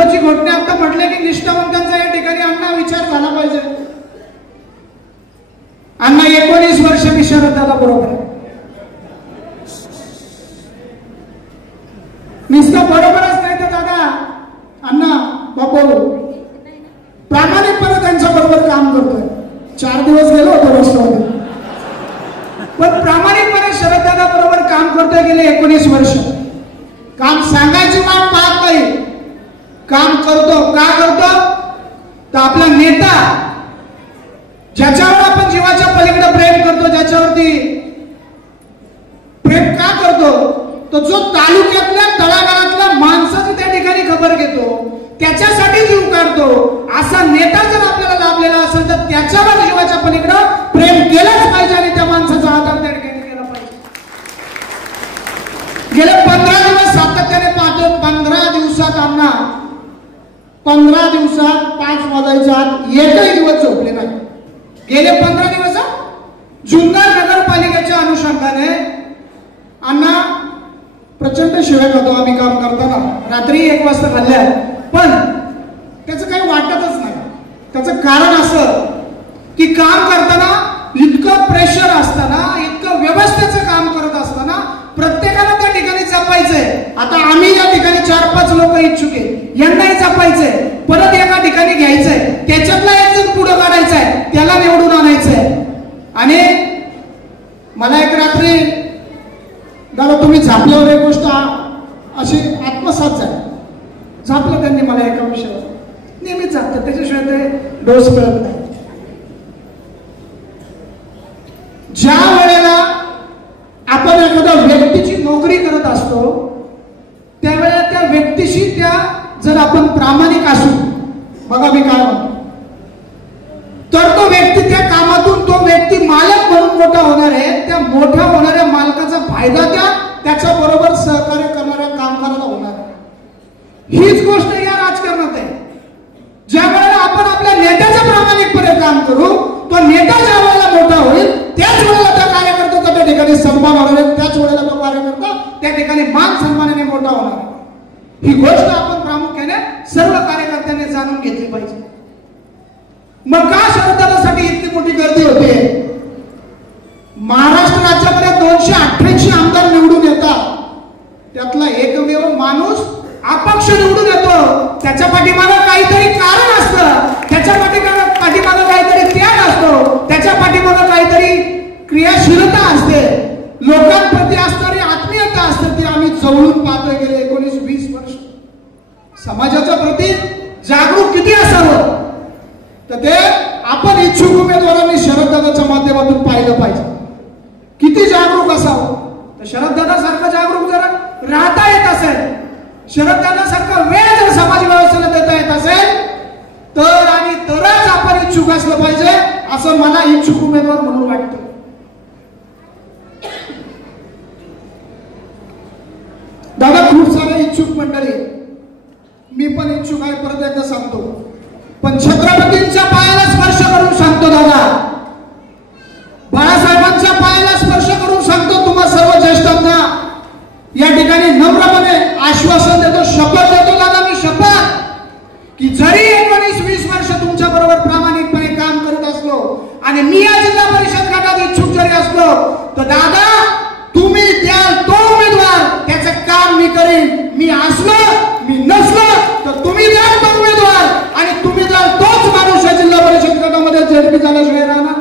महत्वाची घटना आता म्हटले की निष्ठावंतांचा या ठिकाणी अण्णा विचार झाला पाहिजे. अण्णा 19 वर्ष मी शरद दादा बरोबर नुसतं बरोबरच नाही तर दादा अण्णा बापू प्रामाणिकपणे त्यांच्या बरोबर काम करतोय. 4 दिवस गेलो होतो राष्ट्रवादी, पण प्रामाणिकपणे शरद दादा बरोबर काम करतोय गेले 19 वर्ष. काम सांगायची वाट पाहत नाही, काम करतो. का करतो तर आपला नेता ज्याच्यावर आपण जीवाच्या पलीकडे प्रेम करतो, ज्याच्यावरती प्रेम का करतो तो जो तालुक्यातल्या तळागाळातल्या माणसाची त्या ठिकाणी खबर घेतो, त्याच्यासाठी जीव काढतो, असा नेता जर आपल्याला लाभलेला असेल तर त्याच्यावर जीवाच्या पलीकडे प्रेम केलंच पाहिजे आणि त्या माणसाचा आदर त्या ठिकाणी केला पाहिजे. गेले 15 दिवस सातत्याने पाहतो. 15 दिवसात अण्णा 15 दिवसात 5 वाजायच्या आत एकही दिवस झोपले नाही. गेले 15 दिवस जुन्नर नगरपालिकेच्या अनुषंगाने अण्णा प्रचंड शिव्या खातो आम्ही काम करताना. रात्री 1 वाजता खाल्ल्या, पण त्याचं काही वाटतच नाही. त्याचं कारण असं की काम करताना इतकं प्रेशर असताना, इतकं व्यवस्थेचं काम करत असताना प्रत्येकाला त्या ठिकाणी जपायचंय. आता आम्ही या ठिकाणी 4-5 लोक इच्छुक आहे, यांनाही जपायचंय, परत एका ठिकाणी घ्यायचंय, त्याच्यातला एक जण पुढे काढायचंय, त्याला निवडून आणायचंय. आणि मला एक रात्री दादा तुम्ही झापल्यावर एक गोष्ट अशी आत्मसात झाली. झापलं त्यांनी मला एका विषयावर, नेहमीच झापतात, त्याच्याशिवाय ते डोस कळत नाही. ज्या वेळेला आपण एखाद्या व्यक्तीची नोकरी करत असतो त्यावेळेला त्या व्यक्तीशी जर आपण प्रामाणिक असू, बघा मी काय म्हणतो, तर तो व्यक्ती त्या कामातून तो व्यक्ती मालक म्हणून मोठा होणार आहे. त्या मोठ्या होणाऱ्या मालकाचा फायदा त्याच्या बरोबर सहकार्य करणाऱ्या कामगाराला होणार आहे. हीच गोष्ट या राजकारणात आहे. ज्या वेळेला आपण आपल्या नेत्याचं प्रामाणिकपणे काम करू, तो नेता ज्या वेळेला मोठा होईल त्याच वेळेला त्या कार्यकर्त्याचा त्या ठिकाणी सन्मान होणार आहे, त्याच वेळेला तो कार्यकर्ता त्या ठिकाणी मान सन्मानाने मोठा होणार आहे. ही गोष्ट आपण प्रामुख्याने सर्व कार्यकर्त्यांनी जाणून घेतली पाहिजे. मग का शरदासाठी इतकी मोठी गर्दी होते? महाराष्ट्र राज्यामध्ये 288 आमदार निवडून येतात, त्यातला एकमेव माणूस अपक्ष निवडून येतो. त्याच्या पाठीमागे काहीतरी कारण असतं, त्याच्या पाठीमागे काहीतरी त्याग असतो, त्याच्या पाठीमागे काहीतरी क्रियाशीलता असते, लोकांप्रती असणारी आत्मीयता असते. ती आम्ही जवळून पाहतोय गेले 19-20 वर्ष. समाजाच्या प्रती जागरूक किती असावं तर ते आपण इच्छुक उमेदवारांनी शरददादाच्या माध्यमातून पाहिलं पाहिजे. किती जागरूक असावं तर शरददादा सारखं जागरूक जर राहता येत असेल, शरददादा सारखा वेळ जर समाज व्यवस्थेला देता येत असेल तर आणि तरच आपण इच्छुक असलं पाहिजे असं मला इच्छुक उमेदवार म्हणून वाटतं. दादा खूप सारे इच्छुक मंडळी, मी पण इच्छुक आहे, परत एकदा सांगतो, पण छत्रपतींच्या पायाला स्पर्श करून सांगतो दादा, बाळासाहेबांच्या पायाला स्पर्श करून सांगतो तुम्हा सर्व ज्येष्ठांना या ठिकाणी नम्रपणे आश्वासन देतो, शपथ देतो दादा, मी शपथ की जरी 19-20 वर्ष तुमच्या बरोबर प्रामाणिकपणे काम करत असलो आणि मी या जिल्हा परिषद गटात इच्छुक जरी असलो तर दादा तुम्ही द्याल तो उमेदवार त्याचं काम मी करेन. मी असलो मी नसलो तर तुम्ही द्याल तो उमेदवार आणि तुम्ही द्याल तोच माणूस या जिल्हा परिषद गटामध्ये झेडपी झाल्याशिवाय राहणार